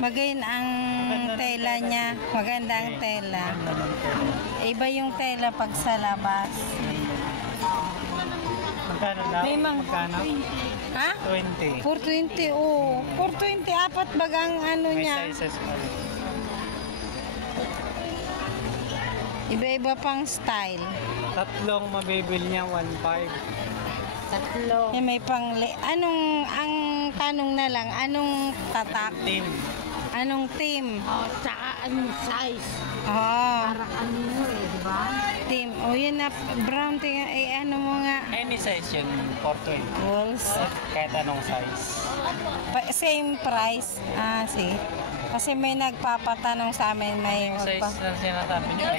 Magain ang tela niya. Maganda ang tela. Iba yung tela pag sa labas. Magkano daw? Magkano? Ha? 20. 420, oh. 420, apat bagang ano niya. May sizes pa rin. Iba-iba pang style. Tatlong mabibili niya, 1.5. Tatlo. May pang... Anong... Ang tanong na lang, anong tatak? Team. Anong team? Tsaka anong size. Parang ano mo di ba? Team. Yun na, brown thing. Ano mo nga? Any size yun, 420. Walls. Kahit anong size. Same price. Sige. Kasi may nagpapatanong sa amin. May Size lang sinasabi niyo,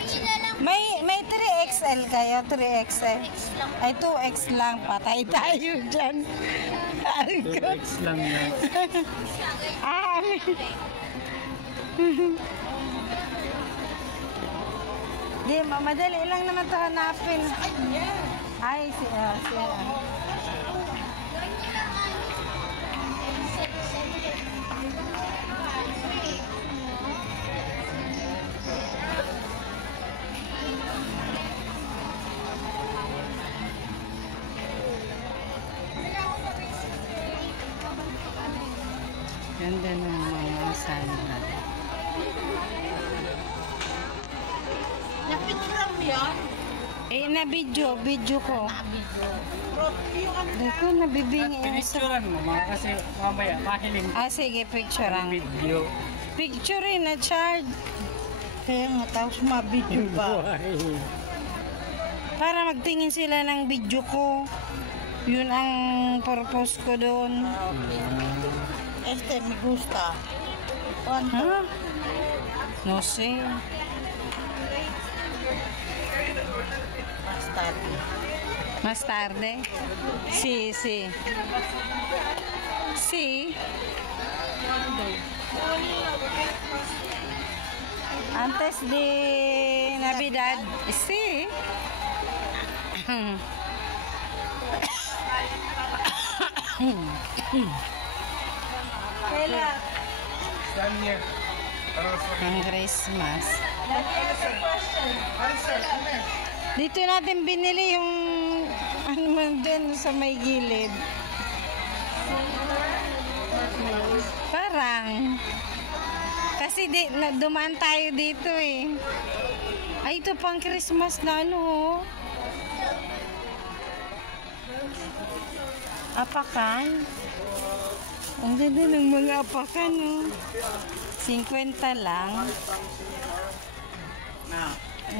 May 3XL kayo, 3XL. Ay, 2X lang. Patay tayo dyan. 2X lang yan. Di, madali lang naman ito hanapin. Ay, siya. Ganda ng mga sandal. Napicture mo yan? Video ko. Dito, nabibingi. Pinicturean mo mga kasi mamaya mahiling Sige, picture ang. video. Picture na charge. Kaya nga, tapos mabidyo pa. Para magtingin sila ng video ko. Yun ang purpose ko doon. Me gusta. Ha? No sé. Más tarde. Sí. Antes de Navidad. Sí. Stand here. Ang Christmas. Dito natin binili yung ano man din sa may gilid. Parang kasi dumaan tayo dito eh. Ay, ito pang Christmas na ano. Apakan. Ang ganda ng mga apakan, oh. 50 lang.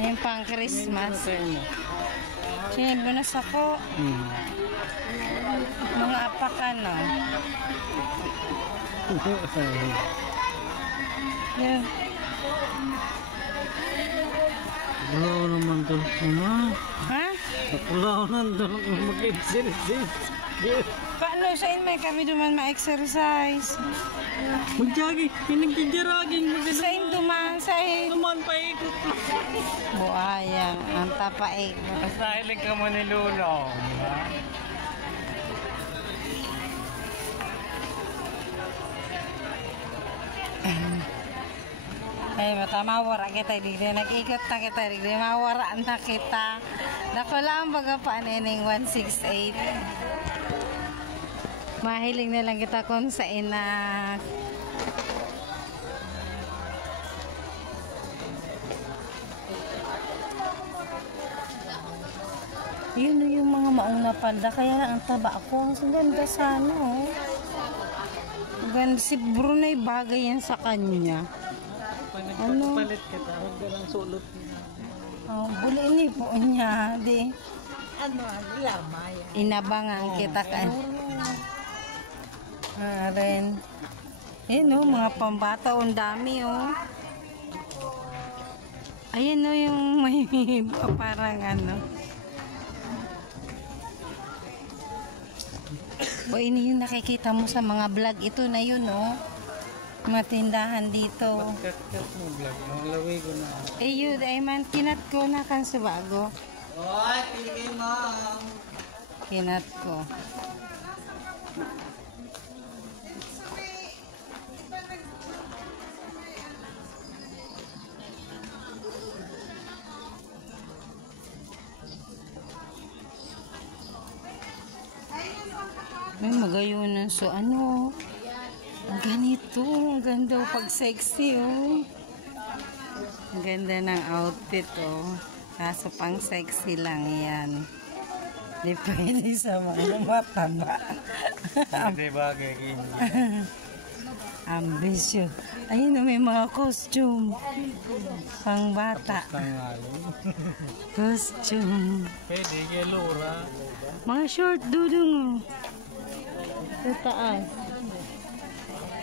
Yung pang Christmas. Sinibunas ako. Mga apakan, oh. Yeah. Wala naman doon. Ha? Wala naman doon mag-exercise. Paano sa inyo kami duman ma-exercise? Mag-jogging. Pinag-jogging. Sa inyo duman, sa inyo. Duman paikot. Buaya, ang tapaik. Basta hilig ka mo ni Lulong. Ay, matamawara kita dito. Nag-ikot na kita dito. Mawara na kita. Dako lang baga pa nining 168. Mahiling na lang kita kung sa ina. Yun yung mga mauna palda. Kaya lang ang taba ako. Ang ganda sana, oh. Ganda si Brunei, bagay yan sa kanya. Ano? Palit kita. Huwag ka lang sulot. Buli ni po niya. Di. Ano, lamay. Inabangan kita ka. Ren. Ayun, oh, mga pambata. Ang dami, oh. Ayun, oh, yung may parang ano. O, ini yung nakikita mo sa mga vlog. Ito na yun, oh. Mga tindahan dito. Cut mo vlog. Ang laway ko na. Yun, ay man, kinat ko na kan sa bago. Oy, pinigay mo. Kinat ko. May magayunan. So, ano? Ganito. Ang ganda pag sexy, oh. Ang ganda ng outfit, oh. Kaso pang sexy lang yan. Di pwede sa mga mataba. Hindi bagay kay India. Ambisyon. Ayun, oh, may mga costume. Pang bata. Tanghali. Costume. Pwede kay Laura. Mga short dudong, oh. Sa taas.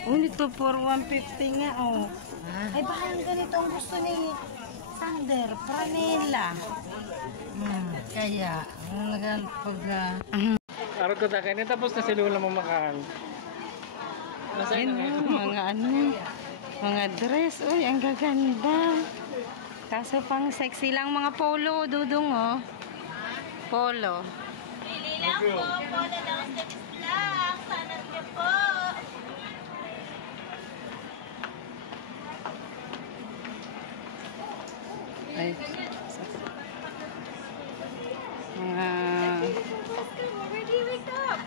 Ito for 150 nga, oh. Ay, baka ganito ang gusto ni Sander, Pranela. Kaya, pag... Araw ko ta kanin tapos na si Lola mamakahan. Yun, mga ano, mga dress. Uy, ang gaganda. Kaso pang sexy lang mga polo, dudong, oh. Polo. Pili lang po, polo lang, status lang. Sana niyo po. Ay. Mga... Where do you wake up?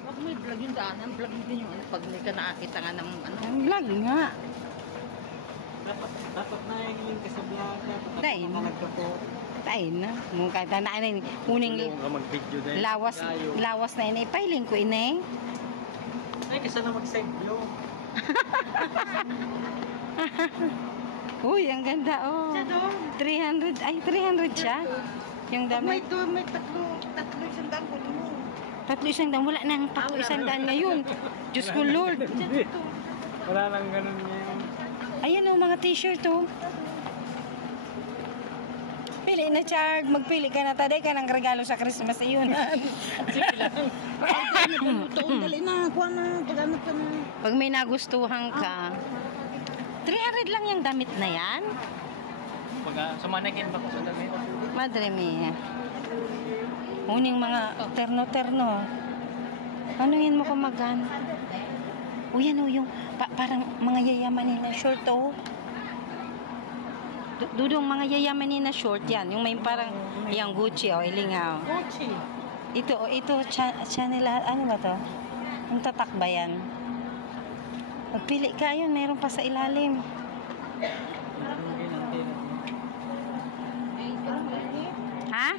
Huwag mo i-vlog yung daanan. Vlog mo din yung ano. Pag may ka nakakita nga ng ano. Ang vlog nga. Dapat na yung link sa vlog. Dahil. Nagkapo. Tayo na. Mukha na na uning Ka mag-video dahil. lawas na inay. Pailing ko inay. Ay, kasi na mag-seglo. Uy, ang ganda, oh. 300, ay 300 siya. Yung May dami. may tatlo isang daan ko mo. Tatlo isang daan. Wala nang tatlo isang daan ngayon. Diyos ko, Lord. Wala lang ganun ngayon. Ayan, oh, mga t-shirt, oh. Pili na, Chard. Magpili ka na. Taday ka ng regalo sa Christmas. Iyon. Tuon dali na. Kuha na. Pag-ano ka na. Pag may nagustuhan ka, 300 lang yung damit na yan. Pag sumanakin ba ko sa damit? Madre mia. Uning mga terno-terno. Ano yun mo kumagan? O yan o, yung parang mga yayamanin na short, oh. Dudong mga yayamanin na short yan. Yung may parang yung Gucci, oh, ilingaw. Gucci. Ito, channel, ano ba to? Ang tatak ba yan? Magpili ka yun, mayroon pa sa ilalim. Ha?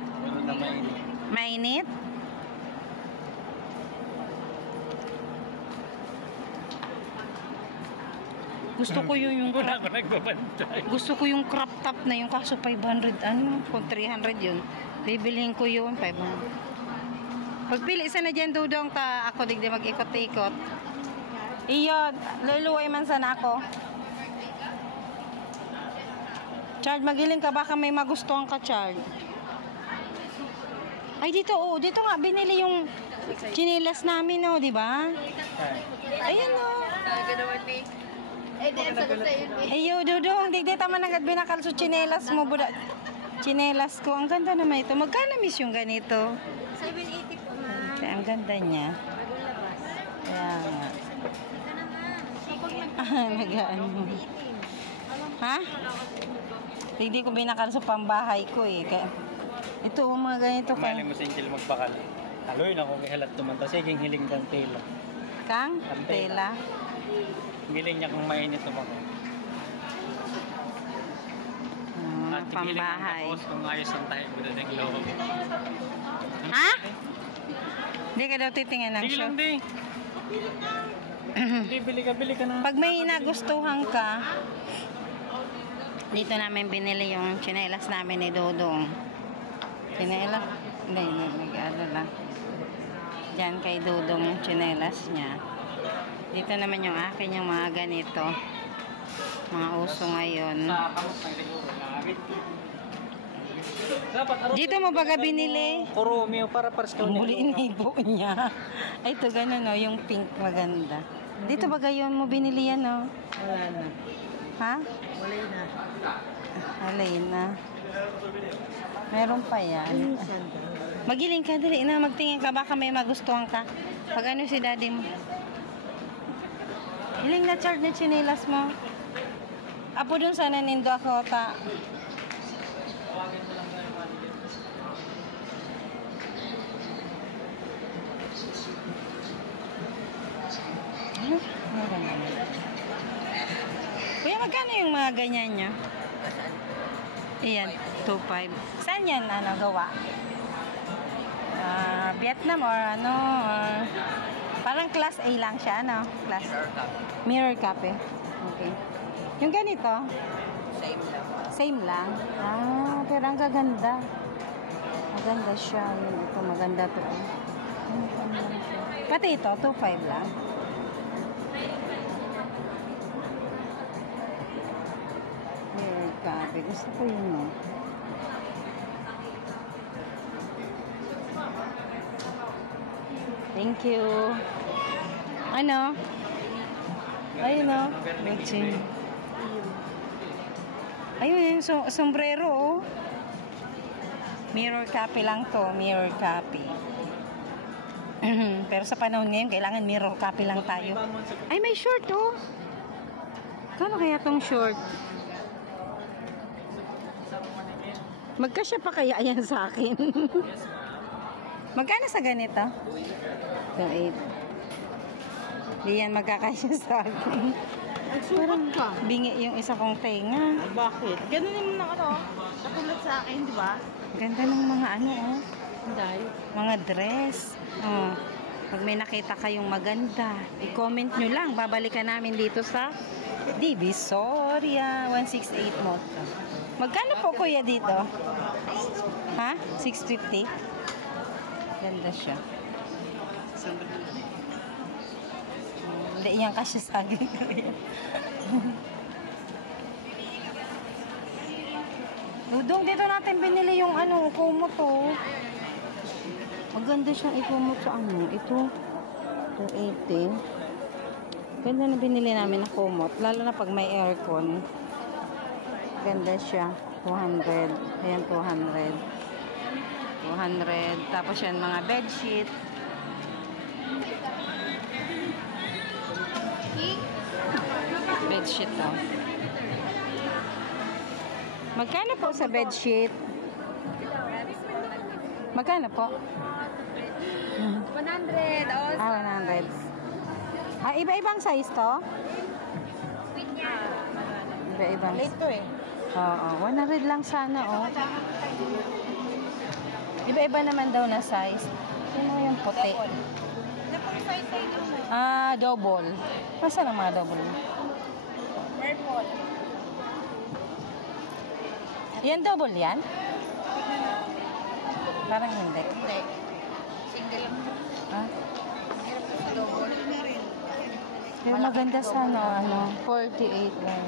Mainit? Gusto ko yung Wala ko nagbabantay. gusto ko yung crop top na yung kaso 500 ano, kung 300 yun. Bibilihin ko yun 500. Pagpili sana dyan dudong ta ako digdi mag-ikot-ikot. Iyo, luluway man sana ako. Chard, magiling ka baka may magustuhan ka, Chard. Ay dito, oh, dito nga binili yung chinelas namin, oh, di ba? Ayun, oh. Ayo, dudong, digdi tama nagad binakal so chinelas mo, buda. Chinelas ko, ang ganda naman ito. Magkano miss yung ganito? 780 po, ma'am. Kaya ang ganda niya. Bagong labas. Kaya nga. Ito naman. So, pag Nag-ano. Ha? Hindi ko binakal sa pambahay ko eh. Kaya, ito mga ganito Mali mo sa Angel magpakal. Taloy na kung ihalat tumanta. Sige, hiling kang tela. Kang? Tela. Hiling niya kung mainit tumanta. At Pambahay. tapos kung ayos ang tayo mo na ng loob. Ha? Hindi ka daw titingnan ng Sige show. lang, di. Hindi, bili ka na. Pag may nagustuhan ka, dito namin binili yung chinelas namin ni Dodong. Chinelas? Hindi, ano lang. Diyan kay Dodong yung chinelas niya. Dito naman yung akin yung mga ganito. Mga uso ngayon. Sa kamot ng siguro. Dito mo baga binili? Kurumio para pares ka Ang huli inibo niya. Ay, ito ganun, no? Yung pink maganda. Dito baga yun mo binili yan, no? Wala na. Ha? Wala na. Alay na. Meron pa yan. Magiling ka, dali na. Magtingin ka, baka may magustuhan ka. Pag ano si daddy mo. Hiling na charge na chinelas mo. Apo dun sana nindo ako ta. Mura naman. Kuya, magkano yung mga ganyan nyo? Ayan, 2.5. Saan yan, gawa? Vietnam or ano? Or parang class A lang siya, ano? Class Mirror Cafe. Okay. Yung ganito? Same lang. Same lang? Pero ang gaganda. Maganda siya. Yun, ito, maganda to. Maganda siya. Pati ito, 2.5 lang. Mirror Cafe. Gusto ko yun, no? Thank you. Ano? Ayun, no? Matching. Ayun, sombrero, oh. Mirror Cafe lang to. Mirror Cafe. Pero sa panahon ngayon, kailangan mirror cafe lang tayo. Ay, may short, oh. Kano kaya tong short? Magkasya pa kaya yan sa akin? Magkano sa ganito? 2.8. Di yan magkakasya sa akin. Parang ka. Bingi yung isa kong tenga. Bakit? Ganun yung katulad sa akin, di ba? Ganda ng mga ano, oh. Dahil. Mga dress. Oh. Pag may nakita kayong maganda, i-comment nyo lang. Babalikan namin dito sa Divisoria 168 mo. Magkano po kuya dito? Ha? 650? Ganda siya. Hindi yan kasi sa akin kuya. Udong, dito natin binili yung kumot to. Maganda siyang ikumot sa ito. 280. Ganda na binili namin na kumot. Lalo na pag may aircon. Ganda siya. 200. Ayan, 200. 200. Tapos yan, mga bedsheet. Bedsheet to. Magkano po sa bedsheet? Magkano po? 100. All 100. Iba-ibang size to? Iba-ibang. Ito eh. Oo, 100 lang sana, oh. Iba-iba naman daw na size. Sino yung puti? Double. Nasaan ang mga double? Purple. Yan double yan? Parang hindi. Hindi. Single lang. Ah? Double. Pero maganda sana, 48 lang.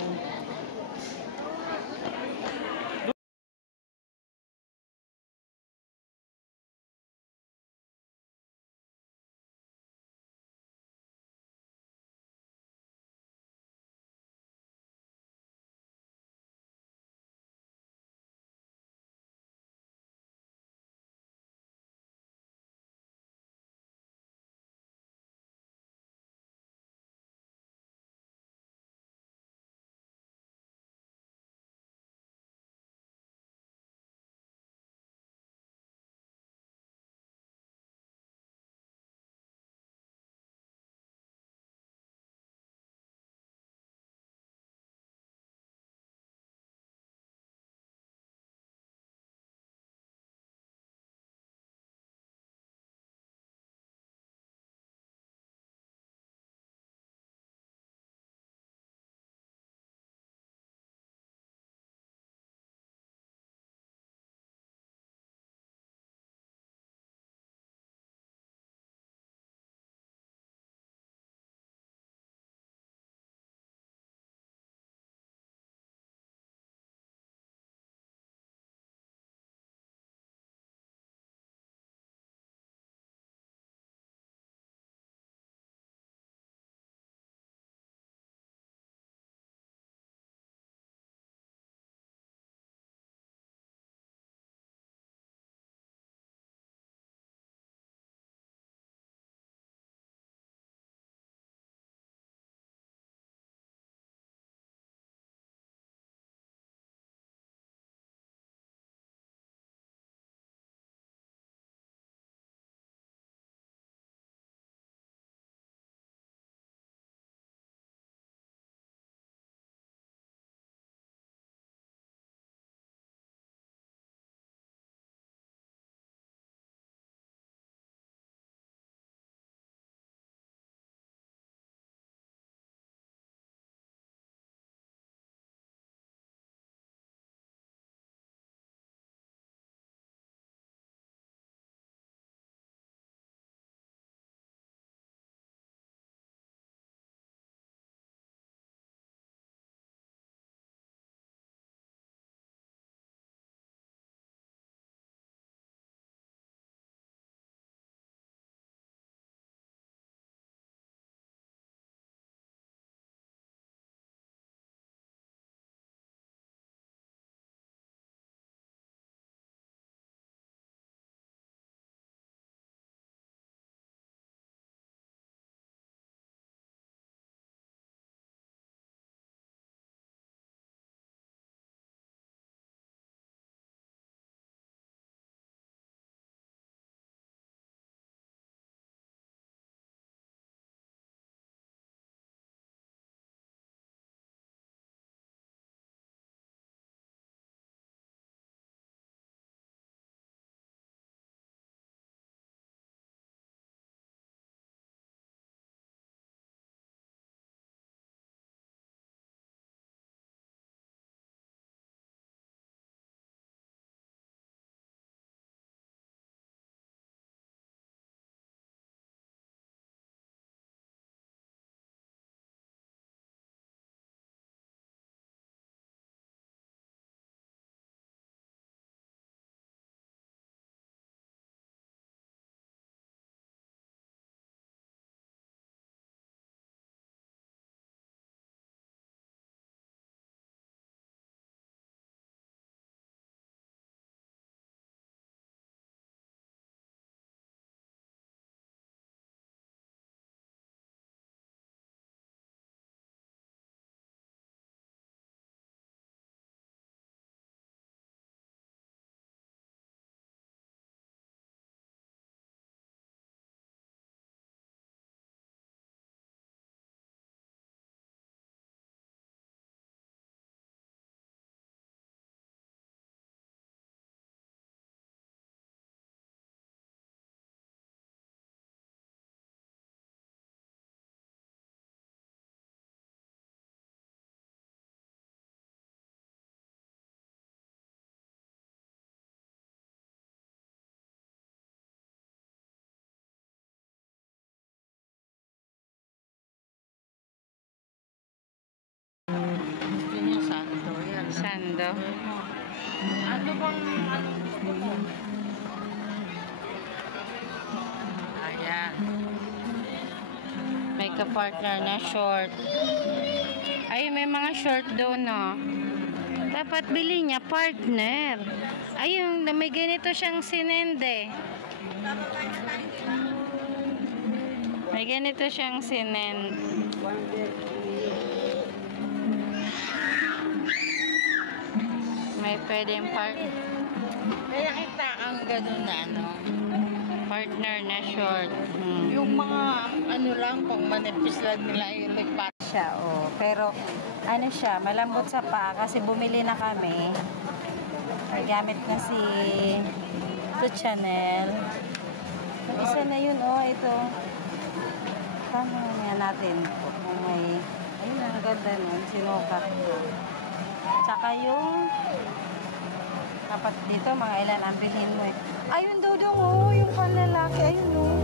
ganito. Ano bang ano gusto mo? Ayan. May ka-partner na short. Ay, may mga short doon, no? Dapat bili niya partner. Ayun, may ganito siyang sinende. May ganito siyang sinend. May pwedeng Kaya kita ang gano'n na ano. partner na short. Yung mga ano lang, pang manipis lang nila yung nagpat. Siya, oh. Pero, ano siya, malambot sa paa kasi bumili na kami. May gamit na si Chanel. Isa na yun, oh, ito. Paano nga natin? Kung may, ayun, ang ganda nun, sinukat ko. Tsaka yung, dapat dito, mga ilan ang bilhin mo eh. Ayun, Dudong, oh, yung panlalaki, ayun, oh.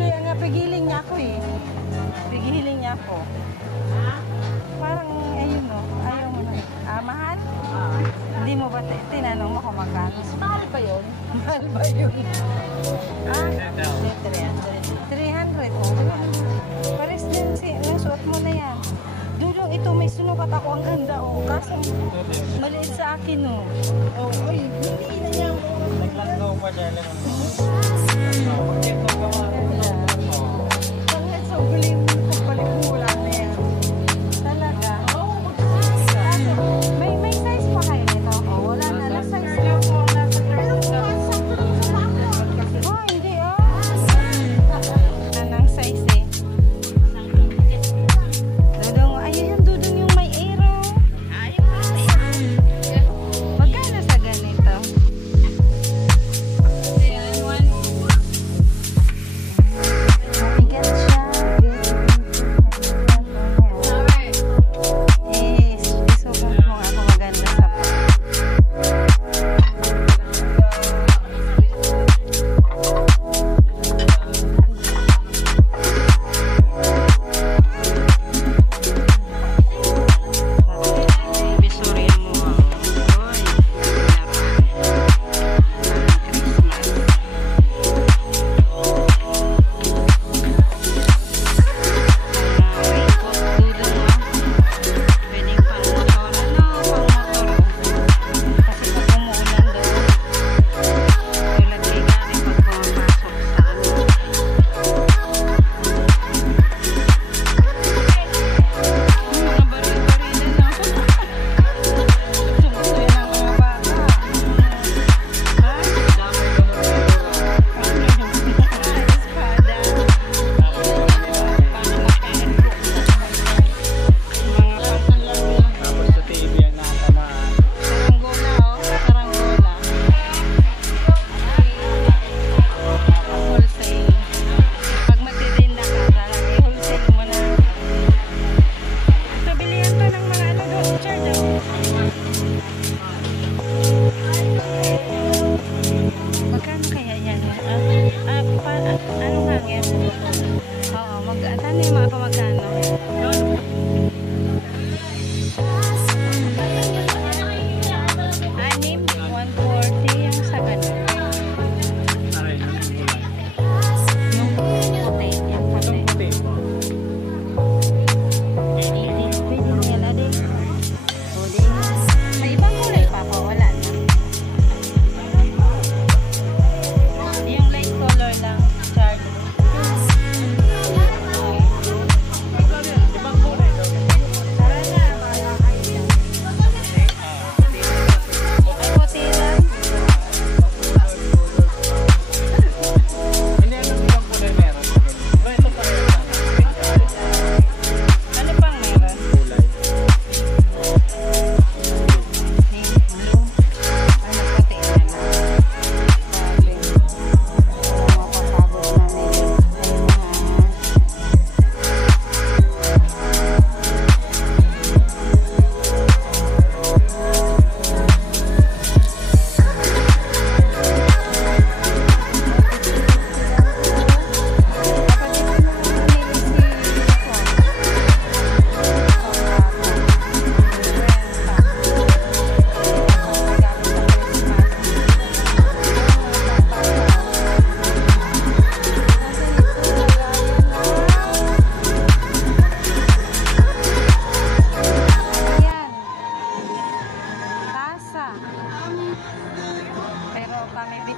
Kaya nga, pigiling niya ako eh. Pigiling niya ako. Parang, ayun o. Ayaw mo na. Mahal? Hindi mo ba tinanong mo kung magkano? Mahal ba yun? Mahal ba yun? 300. Oh. Pares din suot mo na yan. Dudong, ito may sunukat ako. Ang ganda o. Kaso, maliit sa akin o. Oh, ay, hindi na niya. Naglangaw pa siya. May size pa kayo nito? Oh, wala na. Last size lang po. Oh, hindi oh. Anong size eh? Dudong, ayun yung dudong yung may arrow. Magkano sa ganito?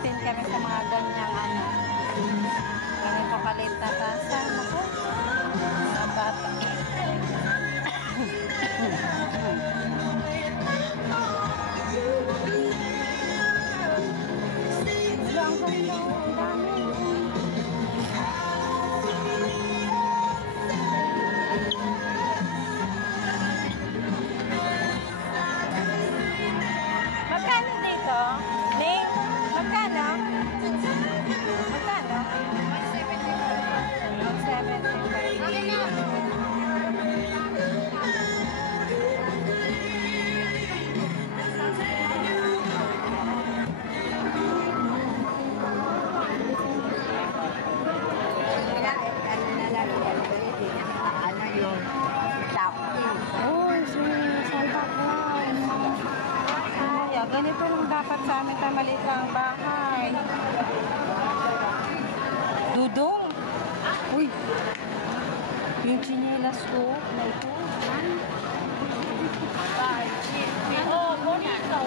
din kami sa mga ganyang ano. Ganito kalit na tasa. Naku. Mga bata. Wala, ang ganda. Ang dami. Magkano dito? Ning? Magkano? Magkano? 175. Ano yung shopping? Oh, salbak lang. Ay, ganito lang dapat sa amin tayo maliit lang ang bahay. Dudong! Uy! Yung chinelas ko na ito. Oh, bonito.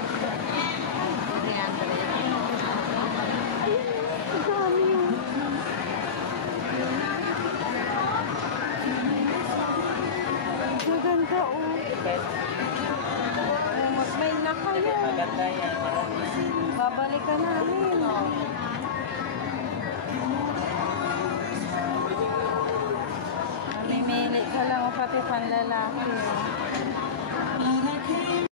Ang dami yun. Maganda oh. Mag-mail na kayo. Maganda yan. Babalikan namin. Mamimili ka lang o pati panlalaki.